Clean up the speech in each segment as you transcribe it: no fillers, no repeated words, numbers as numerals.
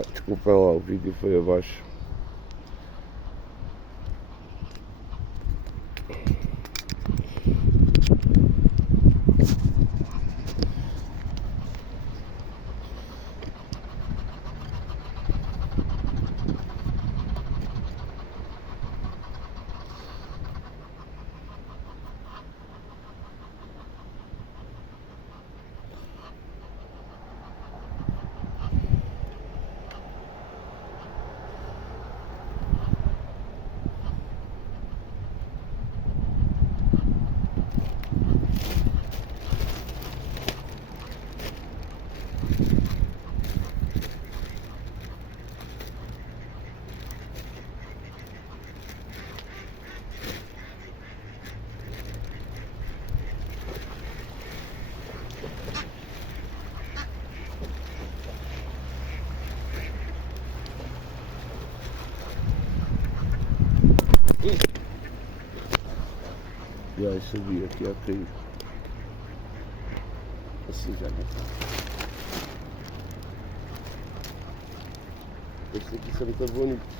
Desculpem lá, o vídeo foi abaixo. Já sabia que ia cair. Assim já não está. Este aqui são muito bonitos.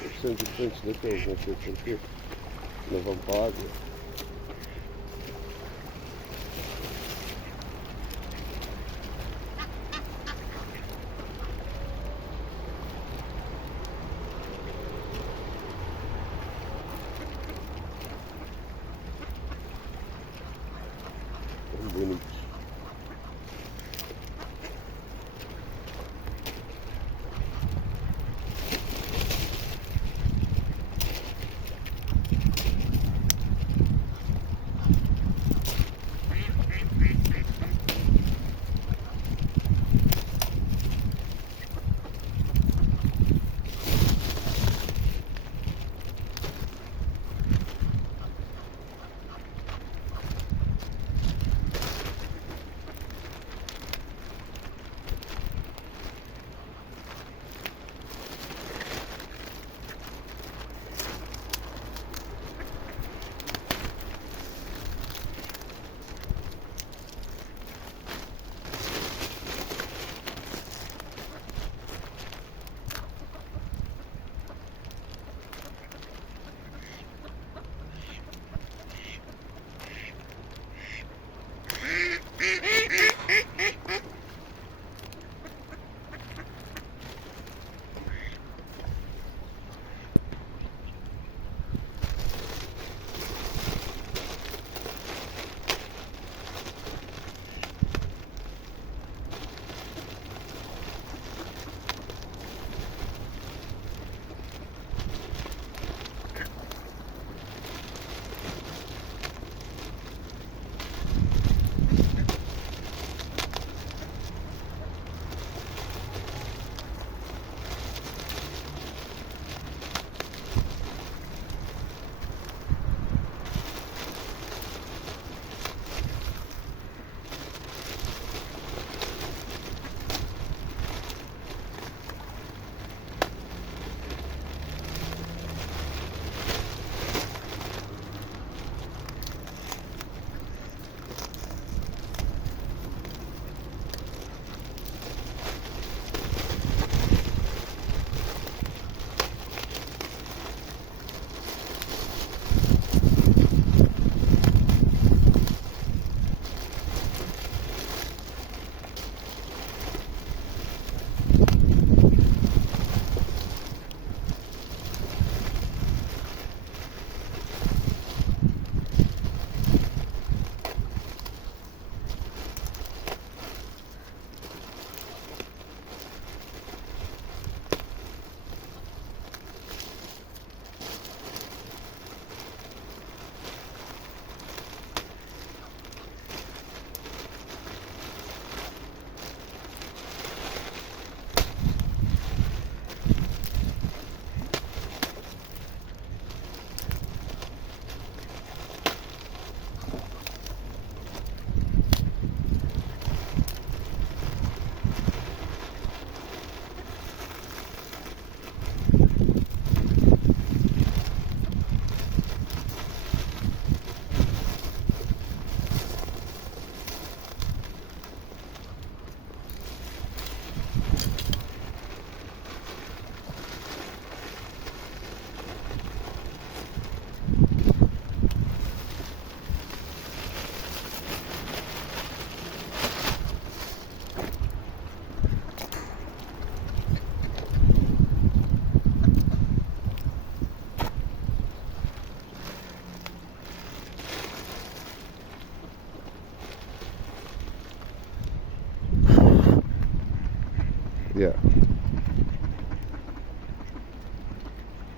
Eles são diferentes daqueles, não sei porquê. Não vão para a água. Bonitos.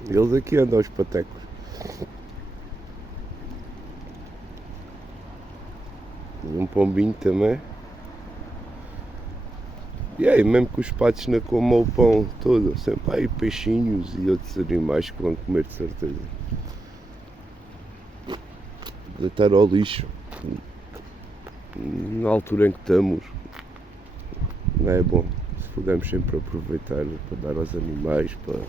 Eles aqui andam aos patecos. Um pombinho também. E aí, mesmo que os patos não comam o pão todo, sempre há aí peixinhos e outros animais que vão comer de certeza. Deitar ao lixo na altura em que estamos não é bom. Se pudermos sempre aproveitar para dar aos animais, para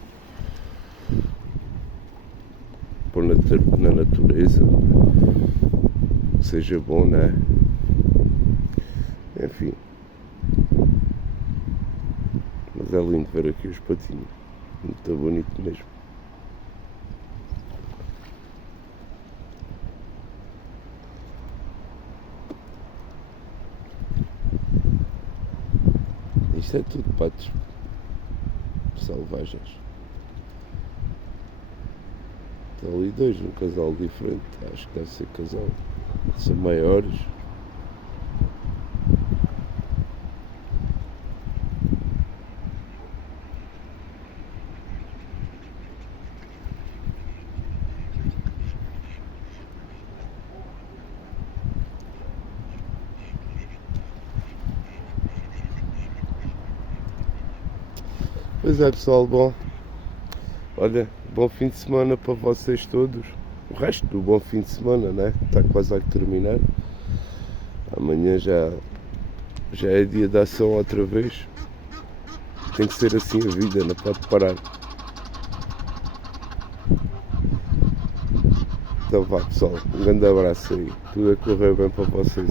pôr na natureza, que seja bom, não é? Enfim. Mas é lindo ver aqui os patinhos. Muito bonito mesmo. Isto é tudo patos selvagens. Estão ali dois, um casal diferente. Acho que deve ser casal. São maiores. Pois é, pessoal, bom. Olha, bom fim de semana para vocês todos. O resto do bom fim de semana, né? Está quase a terminar. Amanhã já é dia de ação outra vez. Tem que ser assim a vida, não pode parar. Então vá, pessoal, um grande abraço aí. Tudo a correr bem para vocês.